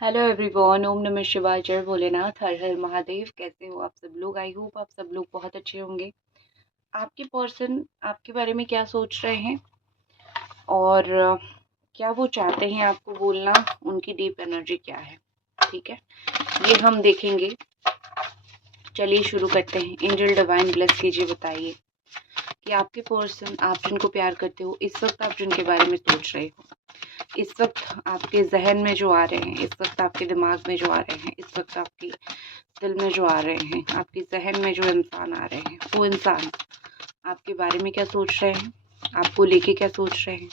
Hello everyone, ओम नमः शिवाय, जय भोलेनाथ, हर हर महादेव। कैसे हो आप सब लोग? आई होप आप सब लोग बहुत अच्छे होंगे। आपके पर्सन आपके बारे में क्या सोच रहे हैं और क्या वो चाहते हैं आपको बोलना, उनकी डीप एनर्जी क्या है, ठीक है, ये हम देखेंगे। चलिए शुरू करते हैं। एंजल डिवाइन ब्लेस कीजिए, बताइए कि आपके पर्सन, आप जिनको प्यार करते हो, इस वक्त आप जिनके बारे में सोच रहे हो, इस वक्त आपके जहन में जो आ रहे हैं, इस वक्त आपके दिमाग में जो आ रहे हैं, इस वक्त आपके दिल में जो आ रहे हैं, आपके जहन में जो इंसान आ रहे हैं, वो इंसान आपके बारे में क्या सोच रहे हैं, आपको लेके क्या सोच रहे हैं,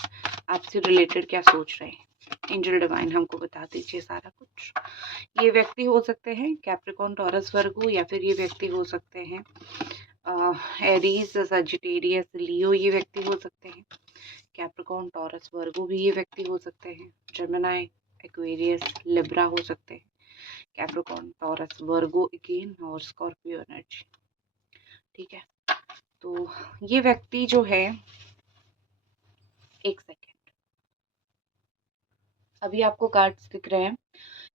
आपसे रिलेटेड क्या सोच रहे हैं। एंजल डिवाइन हमको बता दीजिए सारा कुछ। ये व्यक्ति हो सकते हैं कैप्रिकॉर्न, टॉरस, वर्गो, या फिर ये व्यक्ति हो सकते हैं एरीज, सजिटेरियस, लियो, ये व्यक्ति हो सकते हैं। कैप्रिकॉर्न, टॉरस, वर्गो भी ये व्यक्ति हो सकते हैं। जेमिनी, एक्वेरियस, लिब्रा हो सकते हैं। कैप्रिकॉर्न, टॉरस, वर्गो अगेन और स्कॉर्पियो एनर्जी, ठीक है। तो ये व्यक्ति जो है, एक सेकेंड, अभी आपको कार्ड्स दिख रहे हैं।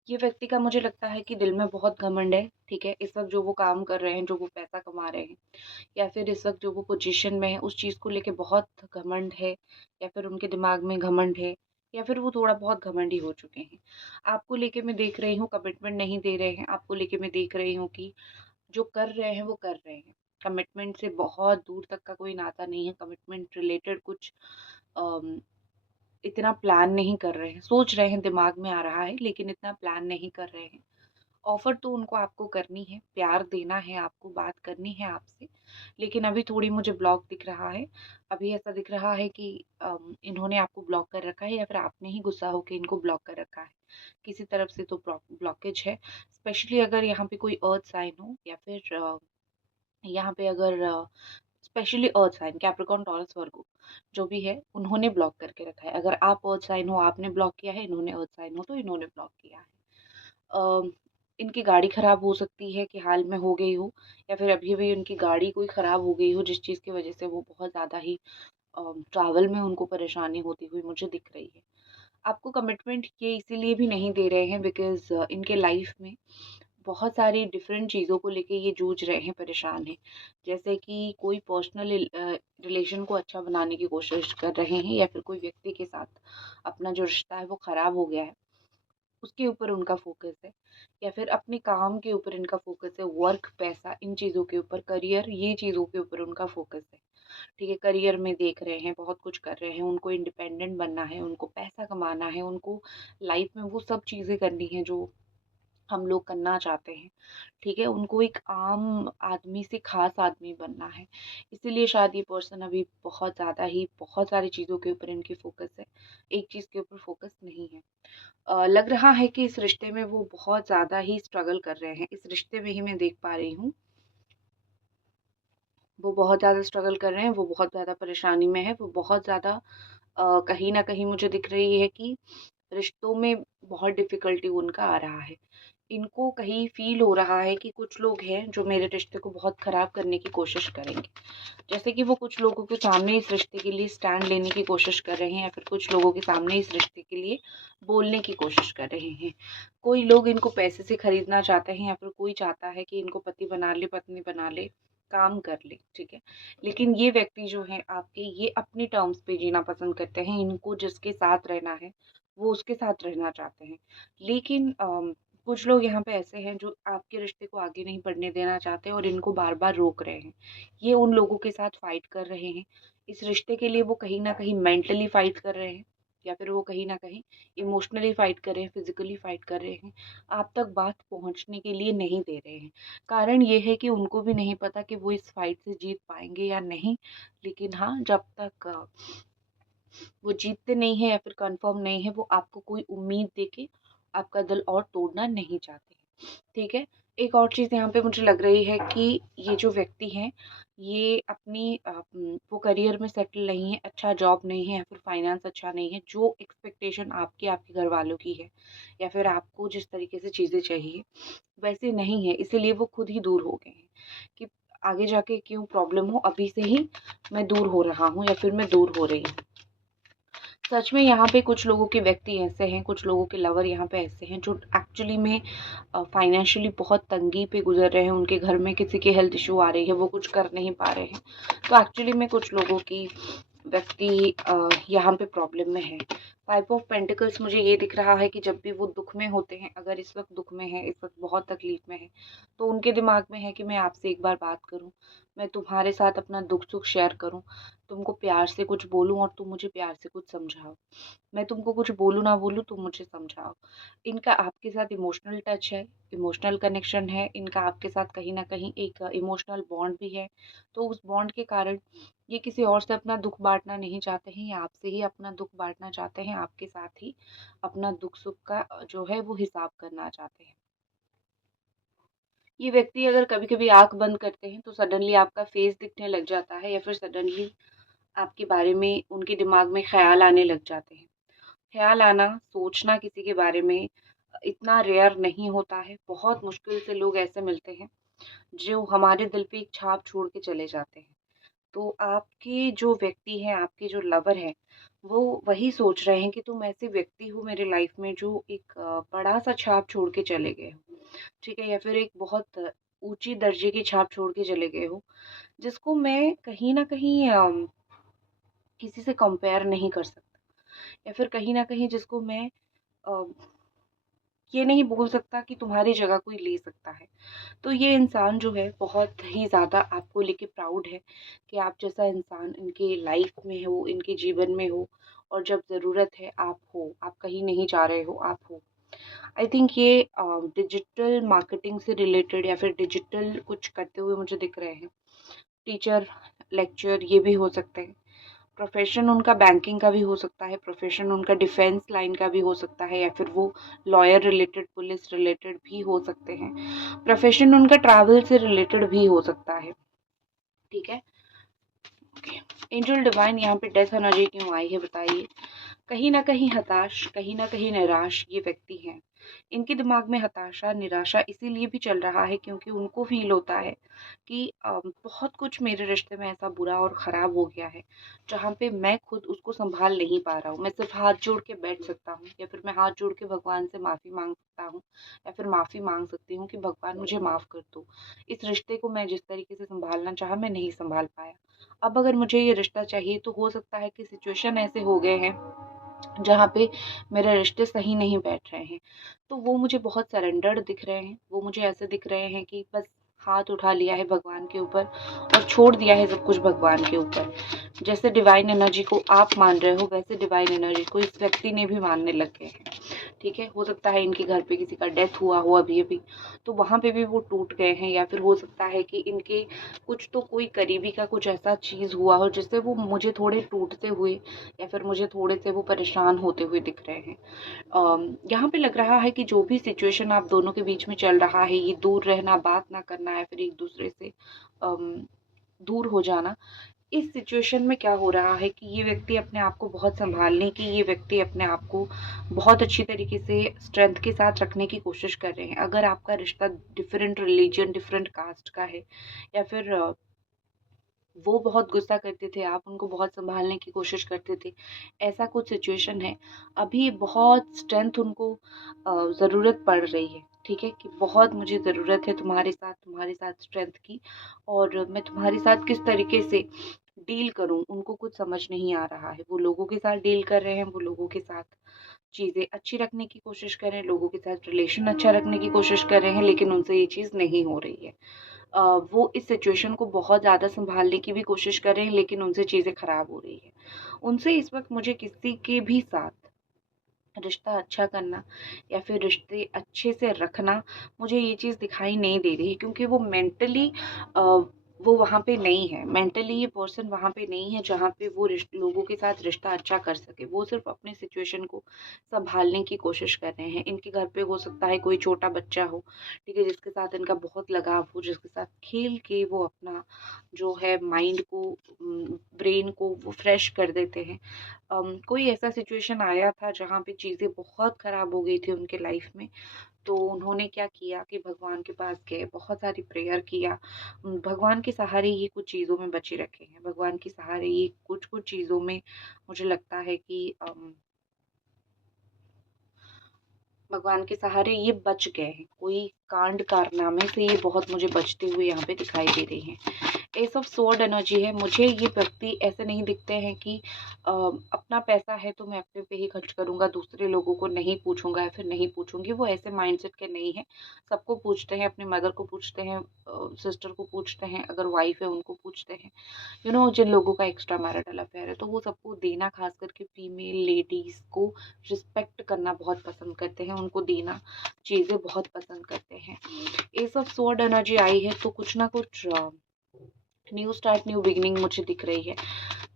ये व्यक्ति का मुझे लगता है कि दिल में बहुत घमंड है, ठीक है। इस वक्त जो वो काम कर रहे हैं, जो वो पैसा कमा रहे हैं, या फिर इस वक्त जो वो पोजीशन में है, उस चीज़ को लेके बहुत घमंड है, या फिर उनके दिमाग में घमंड है, या फिर वो थोड़ा बहुत घमंडी हो चुके हैं। आपको लेके मैं देख रही हूँ कमिटमेंट नहीं दे रहे हैं। आपको लेके मैं देख रही हूँ कि जो कर रहे हैं वो कर रहे हैं। कमिटमेंट से बहुत दूर तक का कोई नाता नहीं है। कमिटमेंट रिलेटेड कुछ अम, इतना प्लान नहीं कर रहे हैं। सोच रहे हैं, दिमाग में आ रहा है, लेकिन इतना प्लान नहीं कर रहे हैं। ऑफर तो उनको आपको करनी है, प्यार देना है आपको, बात करनी है आपसे, लेकिन अभी थोड़ी मुझे ब्लॉक दिख रहा है। अभी ऐसा दिख रहा है कि इन्होंने आपको ब्लॉक कर रखा है, या फिर आपने ही गुस्सा होकर इनको ब्लॉक कर रखा है। किसी तरफ से तो ब्लॉकेज है। स्पेशली अगर यहाँ पे कोई अर्थ साइन हो, या फिर यहाँ पे अगर specially earth sign, Capricorn, Taurus, Virgo जो भी है, उन्होंने ब्लॉक करके रखा है। अगर आप अर्थ साइन हो, आपने ब्लॉक किया है, इन्होंने अर्थ साइन हो तो इन्होंने ब्लॉक किया है। इनकी गाड़ी खराब हो सकती है कि हाल में हो गई हो, या फिर अभी भी उनकी गाड़ी कोई खराब हो गई हो, जिस चीज़ की वजह से वो बहुत ज़्यादा ही ट्रैवल में उनको परेशानी होती हुई मुझे दिख रही है। आपको कमिटमेंट ये इसीलिए भी नहीं दे रहे हैं बिकॉज इनके लाइफ में बहुत सारी डिफरेंट चीज़ों को लेके ये जूझ रहे हैं, परेशान हैं। जैसे कि कोई पर्सनल रिलेशन को अच्छा बनाने की कोशिश कर रहे हैं, या फिर कोई व्यक्ति के साथ अपना जो रिश्ता है वो ख़राब हो गया है, उसके ऊपर उनका फोकस है। या फिर अपने काम के ऊपर इनका फोकस है, वर्क, पैसा, इन चीज़ों के ऊपर, करियर, ये चीज़ों के ऊपर उनका फोकस है, ठीक है। करियर में देख रहे हैं, बहुत कुछ कर रहे हैं, उनको इंडिपेंडेंट बनना है, उनको पैसा कमाना है, उनको लाइफ में वो सब चीज़ें करनी है जो हम लोग करना चाहते हैं, ठीक है। उनको एक आम आदमी से खास आदमी बनना है। इसीलिए शायद ये पर्सन अभी बहुत ज़्यादा ही, बहुत सारी चीज़ों के ऊपर इनकी फोकस है, एक चीज़ के ऊपर फोकस नहीं है। लग रहा है कि इस रिश्ते में वो बहुत ज़्यादा ही स्ट्रगल कर रहे हैं। इस रिश्ते में ही मैं देख पा रही हूँ, वो बहुत ज़्यादा स्ट्रगल कर रहे हैं, वो बहुत ज़्यादा परेशानी में है, वो बहुत ज़्यादा कहीं न कहीं मुझे दिख रही है कि रिश्तों में बहुत डिफ़िकल्टी उनका आ रहा है। इनको कहीं फ़ील हो रहा है कि कुछ लोग हैं जो मेरे रिश्ते को बहुत ख़राब करने की कोशिश करेंगे। जैसे कि वो कुछ लोगों के सामने इस रिश्ते के लिए स्टैंड लेने की कोशिश कर रहे हैं, या फिर कुछ लोगों के सामने इस रिश्ते के लिए बोलने की कोशिश कर रहे हैं। कोई लोग इनको पैसे से खरीदना चाहते हैं, या फिर कोई चाहता है कि इनको पति बना ले, पत्नी बना ले, काम कर ले, ठीक है। लेकिन ये व्यक्ति जो हैं आपके, ये अपनी टर्म्स पे जीना पसंद करते हैं। इनको जिसके साथ रहना है वो उसके साथ रहना चाहते हैं। लेकिन कुछ लोग यहाँ पे ऐसे हैं जो आपके रिश्ते को आगे नहीं बढ़ने देना चाहते और इनको बार बार रोक रहे हैं। ये उन लोगों के साथ फाइट कर रहे हैं। इस रिश्ते के लिए वो कहीं ना कहीं मेंटली फाइट कर रहे हैं, या फिर वो कहीं ना कहीं इमोशनली फाइट कर रहे हैं, फिजिकली फाइट कर रहे हैं। आप तक बात पहुंचने के लिए नहीं दे रहे हैं। कारण ये है कि उनको भी नहीं पता कि वो इस फाइट से जीत पाएंगे या नहीं। लेकिन हाँ, जब तक वो जीतते नहीं है या फिर कंफर्म नहीं है, वो आपको कोई उम्मीद देके आपका दिल और तोड़ना नहीं चाहते, ठीक है। एक और चीज़ यहाँ पे मुझे लग रही है कि ये जो व्यक्ति हैं, ये अपनी वो करियर में सेटल नहीं है, अच्छा जॉब नहीं है, या फिर फाइनेंस अच्छा नहीं है। जो एक्सपेक्टेशन आपकी, आपके घर वालों की है, या फिर आपको जिस तरीके से चीज़ें चाहिए वैसे नहीं है, इसीलिए वो खुद ही दूर हो गए हैं कि आगे जाके क्यों प्रॉब्लम हो, अभी से ही मैं दूर हो रहा हूँ या फिर मैं दूर हो रही हूँ। सच में यहाँ पे कुछ लोगों के व्यक्ति ऐसे हैं, कुछ लोगों के लवर यहाँ पे ऐसे हैं जो एक्चुअली में फाइनेंशियली बहुत तंगी पे गुजर रहे हैं। उनके घर में किसी की हेल्थ इशू आ रही है, वो कुछ कर नहीं पा रहे हैं। तो एक्चुअली में कुछ लोगों की व्यक्ति यहाँ पे प्रॉब्लम में है। 5 ऑफ पेंटिकल्स मुझे ये दिख रहा है कि जब भी वो दुख में होते हैं, अगर इस वक्त दुख में है, इस वक्त बहुत तकलीफ में है, तो उनके दिमाग में है कि मैं आपसे एक बार बात करूं, मैं तुम्हारे साथ अपना दुख सुख शेयर करूं, तुमको प्यार से कुछ बोलूं और तुम मुझे प्यार से कुछ समझाओ। मैं तुमको कुछ बोलूँ ना बोलूँ, तुम मुझे समझाओ। इनका आपके साथ इमोशनल टच है, इमोशनल कनेक्शन है, इनका आपके साथ कहीं न कहीं एक इमोशनल बॉन्ड भी है। तो उस बॉन्ड के कारण ये किसी और से अपना दुःख बाँटना नहीं चाहते हैं, ये आपसे ही अपना दुःख बाँटना चाहते हैं, आपके साथ ही अपना दुःख-सुख का जो है वो हिसाब करना चाहते हैं। ये व्यक्ति अगर कभी-कभी आँख बंद करते हैं तो सडनली आपका फेस दिखने लग जाता है, या फिर सडनली आपके बारे में उनके दिमाग में ख़्याल आने लग जाते हैं। ख़्याल आना, सोचना किसी के बारे में इतना रेयर नहीं होता है। बहुत मुश्किल से लोग ऐसे मिलते हैं, जो हमारे दिल पे एक छाप छोड़ के चले जाते हैं। तो आपके जो व्यक्ति हैं, आपके जो लवर हैं, वो वही सोच रहे हैं कि तुम ऐसे व्यक्ति हो मेरे लाइफ़ में जो एक बड़ा-सा छाप छोड़ के चले गए हो, ठीक है? या फिर एक बहुत ऊँची दर्जे की छाप छोड़ के चले गए हो, जिसको मैं कहीं न कहीं किसी से कंपेयर नहीं कर सकता, या फिर कहीं न कहीं जिसको मैं अ, ये नहीं बोल सकता कि तुम्हारी जगह कोई ले सकता है। तो ये इंसान जो है बहुत ही ज़्यादा आपको लेके प्राउड है कि आप जैसा इंसान इनके लाइफ में हो, इनके जीवन में हो, और जब ज़रूरत है आप हो, आप कहीं नहीं जा रहे हो, आप हो। आई थिंक ये डिजिटल मार्केटिंग से रिलेटेड या फिर डिजिटल कुछ करते हुए मुझे दिख रहे हैं। टीचर, लेक्चर ये भी हो सकते हैं। प्रोफ़ेशन उनका बैंकिंग का भी हो सकता है, प्रोफ़ेशन उनका डिफेंस लाइन का भी हो सकता है, या फिर वो लॉयर रिलेटेड, पुलिस रिलेटेड भी हो सकते हैं। प्रोफ़ेशन उनका ट्रैवल से रिलेटेड भी हो सकता है, ठीक है? ओके। एंजल डिवाइन यहाँ पे डेथ एनर्जी क्यों आई है बताइए? कहीं न कहीं हताश, कहीं न कहीं निराश ये व्यक्ति हैं। इनके दिमाग में हताशा, निराशा इसीलिए भी चल रहा है क्योंकि उनको फ़ील होता है कि बहुत कुछ मेरे रिश्ते में ऐसा बुरा और ख़राब हो गया है, जहाँ पे मैं खुद उसको सँभाल नहीं पा रहा हूँ। मैं सिर्फ़ हाथ जोड़ के बैठ सकता हूँ, या फिर मैं हाथ जोड़ के भगवान से माफ़ी माँग सकता हूँ, या फिर माफ़ी माँग सकती हूँ कि भगवान मुझे माफ़ कर दो। इस रिश्ते को मैं जिस तरीके से सँभालना चाहा, मैं नहीं सँभाल पाया। अब अगर मुझे ये रिश्ता चाहिए तो हो सकता है कि सिचुएशन ऐसे हो गए हैं जहाँ पे मेरे रिश्ते सही नहीं बैठ रहे हैं। तो वो मुझे बहुत सरेंडर्ड दिख रहे हैं, वो मुझे ऐसे दिख रहे हैं कि बस हाथ उठा लिया है भगवान के ऊपर और छोड़ दिया है सब कुछ भगवान के ऊपर। जैसे डिवाइन एनर्जी को आप मान रहे हो, वैसे डिवाइन एनर्जी को इस व्यक्ति ने भी मानने लग गए हैं, ठीक है? हो सकता है इनके घर पे किसी का डेथ हुआ हो अभी-अभी, तो वहाँ पे भी वो टूट गए हैं, या फिर हो सकता है कि इनके कुछ तो कोई करीबी का कुछ ऐसा चीज़ हुआ हो जिससे वो मुझे थोड़े टूटते हुए, या फिर मुझे थोड़े से वो परेशान होते हुए दिख रहे हैं। यहाँ पे लग रहा है कि जो भी सिचुएशन आप दोनों के बीच में चल रहा है, ये दूर रहना, बात ना करना, या फिर एक दूसरे से अम, दूर हो जाना, इस सिचुएशन में क्या हो रहा है कि ये व्यक्ति अपने आप को बहुत सँभालने की, ये व्यक्ति अपने आप को बहुत अच्छी तरीके से स्ट्रेंथ के साथ रखने की कोशिश कर रहे हैं। अगर आपका रिश्ता डिफरेंट रिलीजन, डिफरेंट कास्ट का है, या फिर वो बहुत गुस्सा करते थे, आप उनको बहुत सँभालने की कोशिश करते थे, ऐसा कुछ सिचुएशन है। अभी बहुत स्ट्रेंथ उनको ज़रूरत पड़ रही है, ठीक है? कि बहुत मुझे ज़रूरत है तुम्हारे साथ स्ट्रेंथ की, और मैं तुम्हारे साथ किस तरीके से डील करूँ, उनको कुछ समझ नहीं आ रहा है। वो लोगों के साथ डील कर रहे हैं, वो लोगों के साथ चीज़ें अच्छी रखने की कोशिश कर रहे हैं, लोगों के साथ रिलेशन अच्छा रखने की कोशिश कर रहे हैं, लेकिन उनसे ये चीज़ नहीं हो रही है। अ, वो इस सिचुएशन को बहुत ज़्यादा सँभालने की भी कोशिश कर रहे हैं, लेकिन उनसे चीज़ें ख़राब हो रही हैं। उनसे इस वक़्त मुझे किसी के भी साथ रिश्ता अच्छा करना, या फिर रिश्ते अच्छे से रखना, मुझे ये चीज़ दिखाई नहीं दे रही है, क्योंकि वो मेंटली अ, वो वहाँ पे नहीं है। मेंटली ये पर्सन वहाँ पे नहीं है जहाँ पे वो लोगों के साथ रिश्ता अच्छा कर सके। वो सिर्फ़ अपनी सिचुएशन को सँभालने की कोशिश कर रहे हैं। इनके घर पे हो सकता है कोई छोटा बच्चा हो, ठीक है? जिसके साथ इनका बहुत लगाव हो, जिसके साथ खेल के वो अपना जो है माइंड को, ब्रेन को वो फ्रेश कर देते हैं। कोई ऐसा सिचुएशन आया था जहाँ पे चीज़ें बहुत ख़राब हो गई थी उनके लाइफ में, तो उन्होंने क्या किया कि भगवान के पास गए, बहुत सारी प्रेयर किया। भगवान के सहारे ये कुछ चीज़ों में बचे रखे हैं, भगवान के सहारे ये कुछ-कुछ चीज़ों में मुझे लगता है कि भगवान के सहारे ये बच गए हैं। कोई कांड कारनामे से ये बहुत मुझे बचते हुए यहाँ पे दिखाई दे रहे हैं। एस ऑफ स्वॉर्ड एनर्जी है। मुझे ये व्यक्ति ऐसे नहीं दिखते हैं कि अपना पैसा है तो मैं अपने पे ही खर्च करूँगा, दूसरे लोगों को नहीं पूछूँगा या फिर नहीं पूछूँगी। वो ऐसे माइंडसेट के नहीं हैं। सबको पूछते हैं, अपनी मदर को पूछते हैं, सिस्टर को पूछते हैं, अगर वाइफ़ है उनको पूछते हैं। जिन लोगों का एक्स्ट्रा मैरिटल अफेयर है, तो वो सबको देना, खास करके फीमेल लेडीज़ को रिस्पेक्ट करना बहुत पसंद करते हैं, उनको देना चीज़ें बहुत पसंद करते हैं। एस ऑफ स्वॉर्ड एनर्जी आई है तो कुछ ना कुछ न्यू स्टार्ट, न्यू बिगिनिंग मुझे दिख रही है।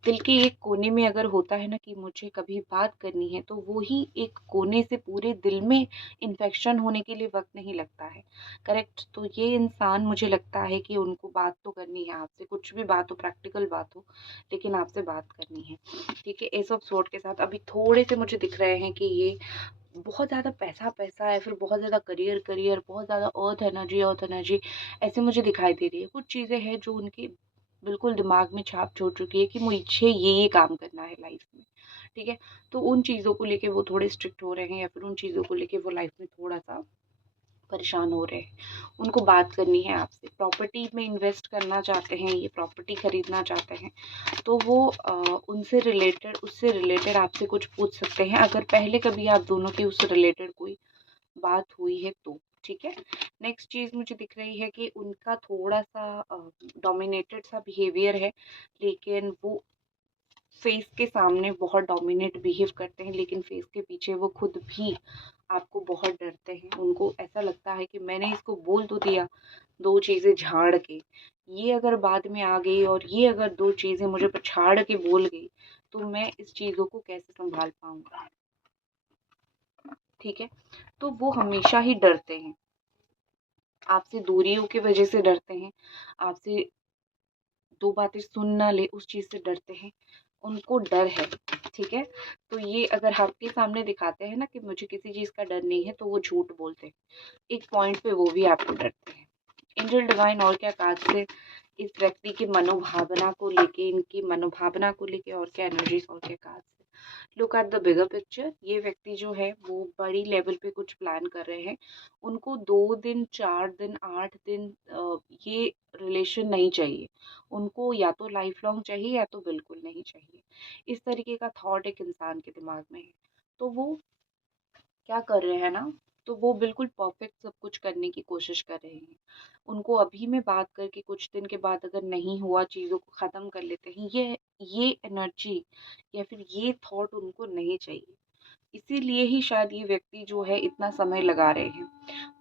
दिल के एक कोने में अगर होता है ना कि मुझे कभी बात करनी है, तो वो ही एक कोने से पूरे दिल में इन्फेक्शन होने के लिए वक्त नहीं लगता है। करेक्ट? तो ये इंसान मुझे लगता है कि उनको बात तो करनी है आपसे, कुछ भी बात हो, प्रैक्टिकल बात हो, लेकिन आपसे बात करनी है। ठीक है? एस ऑफ स्वॉर्ड के साथ अभी थोड़े से मुझे दिख रहे हैं कि ये बहुत ज़्यादा पैसा है, फिर बहुत ज़्यादा करियर, बहुत ज़्यादा अर्थ एनर्जी ऐसे मुझे दिखाई दे रही है। कुछ चीज़ें हैं जो उनकी बिल्कुल दिमाग में छाप छोड़ चुकी है कि मुझे ये काम करना है लाइफ में। ठीक है? तो उन चीज़ों को लेके वो थोड़े स्ट्रिक्ट हो रहे हैं या फिर उन चीज़ों को लेके वो लाइफ में थोड़ा-सा परेशान हो रहे हैं। उनको बात करनी है आपसे। प्रॉपर्टी में इन्वेस्ट करना चाहते हैं, ये प्रॉपर्टी खरीदना चाहते हैं, तो वो उससे रिलेटेड आपसे कुछ पूछ सकते हैं, अगर पहले कभी आप दोनों की उससे रिलेटेड कोई बात हुई है तो। ठीक है? नेक्स्ट चीज़ मुझे दिख रही है कि उनका थोड़ा-सा डोमिनेटेड सा बिहेवियर है, लेकिन वो फेस के सामने बहुत डोमिनेट बिहेव करते हैं, लेकिन फेस के पीछे वो खुद भी आपको बहुत डरते हैं। उनको ऐसा लगता है कि मैंने इसको बोल तो दिया 2 चीज़ें झाड़ के, ये अगर बाद में आ गई और ये अगर 2 चीज़ें मुझे पछाड़ के बोल गई, तो मैं इस चीज़ों को कैसे सँभाल पाऊँगा? ठीक है? तो वो हमेशा ही डरते हैं। आपसे दूरियों की वज़ह से डरते हैं, आपसे 2 बातें सुन ना ले उस चीज़ से डरते हैं, उनको डर है। ठीक है? तो ये अगर आपके सामने दिखाते हैं ना कि मुझे किसी चीज़ का डर नहीं है, तो वो झूठ बोलते हैं। एक पॉइंट पे वो भी आपको डरते हैं। एंजल डिवाइन और क्या कार्ड से इस व्यक्ति की मनोभावना को लेके, इनकी मनोभावना को लेके और क्या एनर्जीज और क्या कार्ड से। Look at the bigger picture. ये व्यक्ति जो है वो बड़ी लेवल पे कुछ प्लान कर रहे हैं। उनको 2 दिन, 4 दिन, 8 दिन ये रिलेशन नहीं चाहिए। उनको या तो लाइफ लॉन्ग चाहिए या तो बिल्कुल नहीं चाहिए। इस तरीके का थॉट एक इंसान के दिमाग में है। तो वो क्या कर रहे हैं ना, तो वो बिल्कुल परफेक्ट सब कुछ करने की कोशिश कर रहे हैं। उनको अभी में बात करके कुछ दिन के बाद अगर नहीं हुआ, चीज़ों को ख़त्म कर लेते हैं। ये एनर्जी या फिर ये थॉट उनको नहीं चाहिए। इसीलिए ही शायद ये व्यक्ति जो है इतना समय लगा रहे हैं।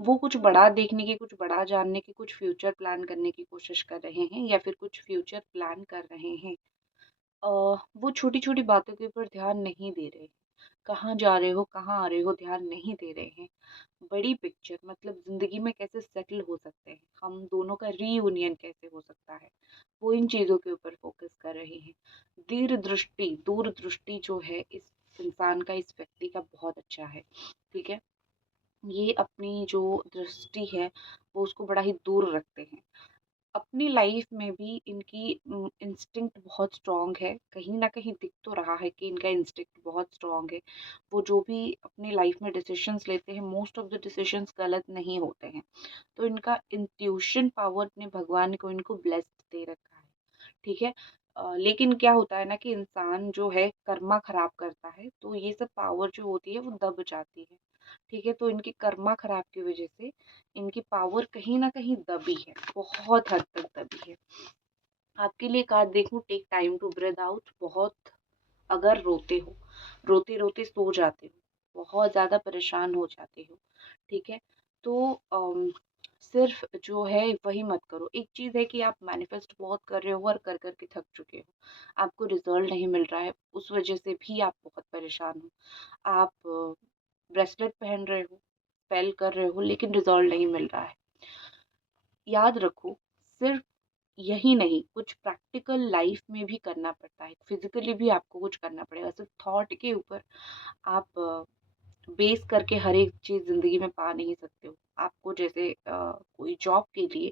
वो कुछ बड़ा देखने की, कुछ बड़ा जानने की, कुछ फ्यूचर प्लान करने की कोशिश कर रहे हैं या फिर कुछ फ्यूचर प्लान कर रहे हैं। वो छोटी-छोटी बातों के ऊपर ध्यान नहीं दे रहे। कहाँ जा रहे हो, कहाँ आ रहे हो, ध्यान नहीं दे रहे हैं। बड़ी पिक्चर, मतलब ज़िंदगी में कैसे सेटल हो सकते हैं, हम दोनों का रीयूनियन कैसे हो सकता है, वो इन चीज़ों के ऊपर फ़ोकस कर रहे हैं। दूरदृष्टि जो है इस इंसान का, इस व्यक्ति का बहुत अच्छा है। ठीक है? ये अपनी जो दृष्टि है, वो उसको बड़ा ही दूर रखते हैं। अपनी लाइफ में भी इनकी इंस्टिंक्ट बहुत स्ट्रॉन्ग है। कहीं न कहीं दिख तो रहा है कि इनका इंस्टिंक्ट बहुत स्ट्रॉन्ग है। वो जो भी अपनी लाइफ में डिसीजंस लेते हैं, मोस्ट ऑफ द डिसीजंस गलत नहीं होते हैं। तो इनका इंट्यूशन पावर ने भगवान को इनको ब्लेस्ड दे रखा है। ठीक है? लेकिन क्या होता है ना कि इंसान जो है कर्मा खराब करता है, तो ये सब पावर जो होती है वो दब जाती है। ठीक है? तो इनकी कर्मा खराब की वज़ह से इनकी पावर कहीं न कहीं दबी है, बहुत हद तक दबी है। आपके लिए कार्ड देखूँ, take time to breathe out. बहुत अगर रोते-रोते सो जाते हो, बहुत ज़्यादा परेशान हो जाते हो, ठीक है? तो सिर्फ़ जो है वही मत करो। एक चीज़ है कि आप मैनिफेस्ट बहुत कर रहे हो और कर के थक चुके हो। आपको रिज़ल्ट नहीं मिल रहा है, उस वज़ह से भी आप बहुत परेशान हो। आप ब्रेसलेट पहन रहे हो, पेल कर रहे हो, लेकिन रिज़ल्ट नहीं मिल रहा है। याद रखो, सिर्फ़ यही नहीं, कुछ प्रैक्टिकल लाइफ में भी करना पड़ता है। फिज़िकली भी आपको कुछ करना पड़ेगा। सिर्फ़ थॉट के ऊपर आप बेस करके हर एक चीज़ ज़िंदगी में पा नहीं सकते हो। आपको जैसे कोई जॉब के लिए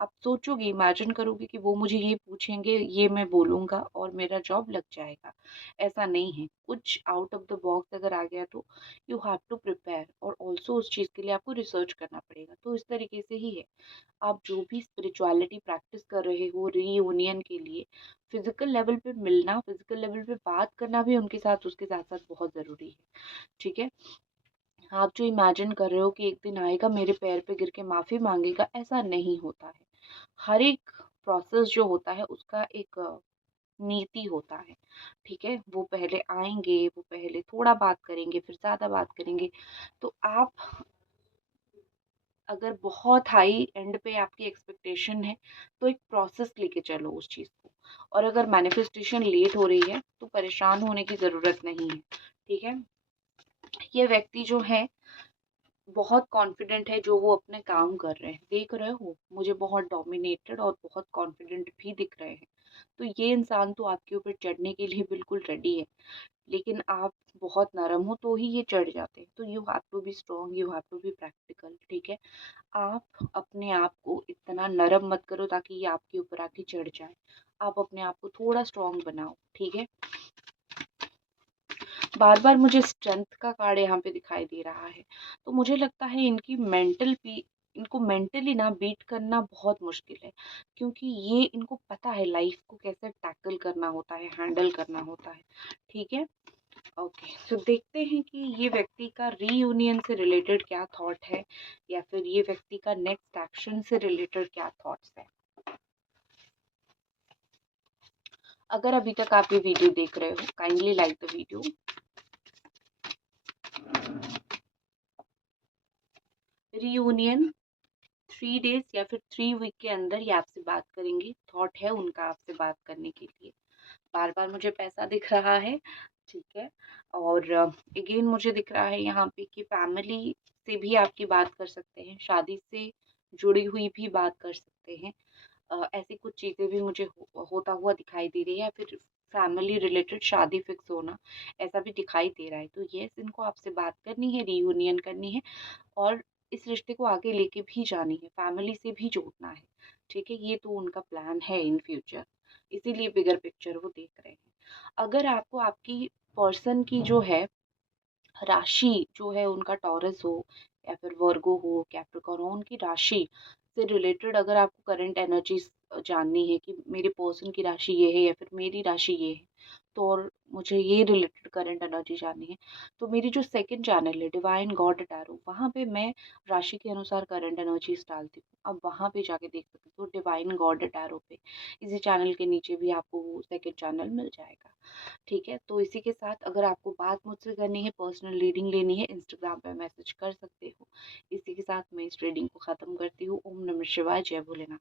आप सोचोगे, इमेजिन करोगे कि वो मुझे ये पूछेंगे, ये मैं बोलूँगा और मेरा जॉब लग जाएगा। ऐसा नहीं है। कुछ आउट ऑफ द बॉक्स अगर आ गया तो यू हैव टू प्रिपेयर और ऑल्सो उस चीज़ के लिए आपको रिसर्च करना पड़ेगा। तो इस तरीके से ही है। आप जो भी स्पिरिचुअलिटी प्रैक्टिस कर रहे हो रीयूनियन के लिए, फिज़िकल लेवल पे मिलना, फिज़िकल लेवल पे बात करना भी उनके साथ उसके साथ-साथ बहुत ज़रूरी है। ठीक है? आप जो इमेजिन कर रहे हो कि एक दिन आएगा मेरे पैर पे गिर के माफ़ी माँगेगा, ऐसा नहीं होता है। हर एक प्रोसेस जो होता है उसका एक नीति होता है, ठीक है? वो पहले आएँगे, वो पहले थोड़ा बात करेंगे, फिर ज़्यादा बात करेंगे। तो आप अगर बहुत हाई एंड पे आपकी एक्सपेक्टेशन है, तो एक प्रोसेस लेके चलो उस चीज़ को। और अगर मैनिफेस्टेशन लेट हो रही है, तो परेशान होने की ज़रूरत नहीं है, ठीक है? ये व्यक्ति जो है बहुत कॉन्फिडेंट है जो वो अपने काम कर रहे हैं। देख रहे हो मुझे बहुत डोमिनेटेड और बहुत कॉन्फिडेंट भी दिख रहे हैं। तो ये इंसान तो आपके ऊपर चढ़ने के लिए बिल्कुल रेडी है। लेकिन आप बहुत नरम हो तो ही ये चढ़ जाते हैं। तो you have to be strong, you have to be practical, ठीक है? आप अपने आप को इतना नरम मत करो ताकि ये आपके ऊपर आके चढ़ जाए। आप अपने आप को थोड़ा स्ट्रॉन्ग बनाओ, ठीक है? बार-बार मुझे स्ट्रेंथ का कार्ड यहाँ पे दिखाई दे रहा है। तो मुझे लगता है इनको मेंटली ना बीट करना बहुत मुश्किल है, क्योंकि ये इनको पता है लाइफ को कैसे टैकल करना होता है, हैंडल करना होता है। ठीक है? ओके, तो देखते हैं कि ये व्यक्ति का रीयूनियन से रिलेटेड क्या थॉट है या फिर ये व्यक्ति का नेक्स्ट एक्शन से रिलेटेड क्या थॉट्स है। अगर अभी तक आप ये वीडियो देख रहे हो, kindly like the video. Reunion 3 days या फिर 3 वीक के अंदर ये आपसे बात करेंगे। थॉट है उनका आपसे बात करने के लिए। बार बार मुझे पैसा दिख रहा है, ठीक है? और अगेन मुझे दिख रहा है यहाँ पे कि फैमिली से भी आपकी बात कर सकते हैं, शादी से जुड़ी हुई भी बात कर सकते हैं। ऐसी कुछ चीज़ें भी मुझे होता हुआ दिखाई दे रही है, या फिर फैमिली रिलेटेड शादी फिक्स होना, ऐसा भी दिखाई दे रहा है। तो यस, इनको आपसे बात करनी है, रीयूनियन करनी है और इस रिश्ते को आगे लेके भी जानी है, फैमिली से भी जोड़ना है, ठीक है? ये तो उनका प्लान है इन फ्यूचर, इसीलिए बिगर पिक्चर वो देख रहे हैं। अगर आपको आपकी पर्सन की जो है राशि जो है उनका टॉरस हो या फिर वर्गो हो, कैप्रिकॉर्न हो, उनकी राशि से रिलेटेड अगर आपको करंट एनर्जीज जाननी है कि मेरे पर्सन की राशि ये है या फिर मेरी राशि ये है, तो और मुझे ये रिलेटेड करंट एनर्जी जाननी है, तो मेरी जो सेकंड चैनल है डिवाइन गॉड टैरो, वहाँ पे मैं राशि के अनुसार करंट एनर्जीज डालती हूँ। अब वहाँ पे जाके देख सकते हो डिवाइन गॉड टैरो पे, इसी चैनल के नीचे भी आपको वो सेकंड चैनल मिल जाएगा। ठीक है? तो इसी के साथ अगर आपको बात मुझसे करनी है, पर्सनल रीडिंग लेनी है, इंस्टाग्राम पे मैसेज कर सकते हो। इसी के साथ मैं इस रीडिंग को ख़त्म करती हूँ। ओम नमः शिवाय, जय भोलेनाथ।